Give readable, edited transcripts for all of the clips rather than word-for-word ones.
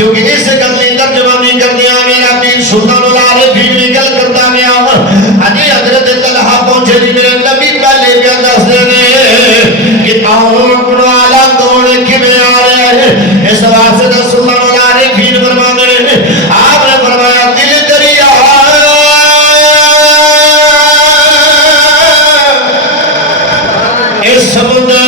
क्योंकि इस गल की तर्जमानी कर दिया मेरा पीर सुल्तानुल आरिफीन भी गल करता गया अजी हजरत तलहा पहुंचे जी मेरे नबी पहले क्या दस देने कि कौन आला कौन किमें आ रहे हैं इस वास्ते सुल्तानुल आरिफीन फरमाते आपने फरमाया दिल दरिया इस समुद्र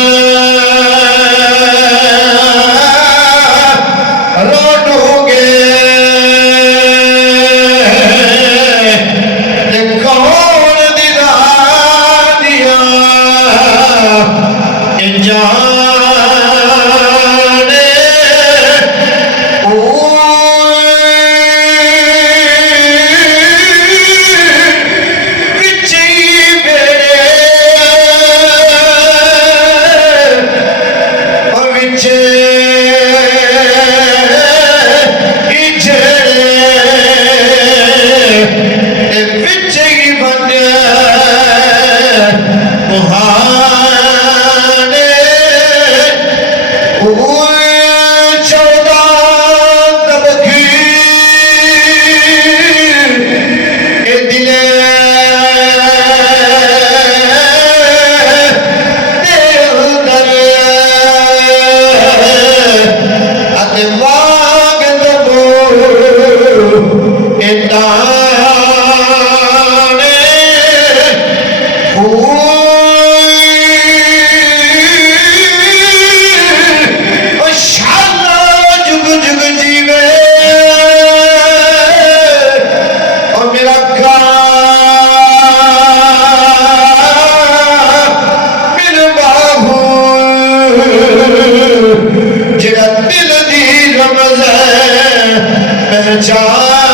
जा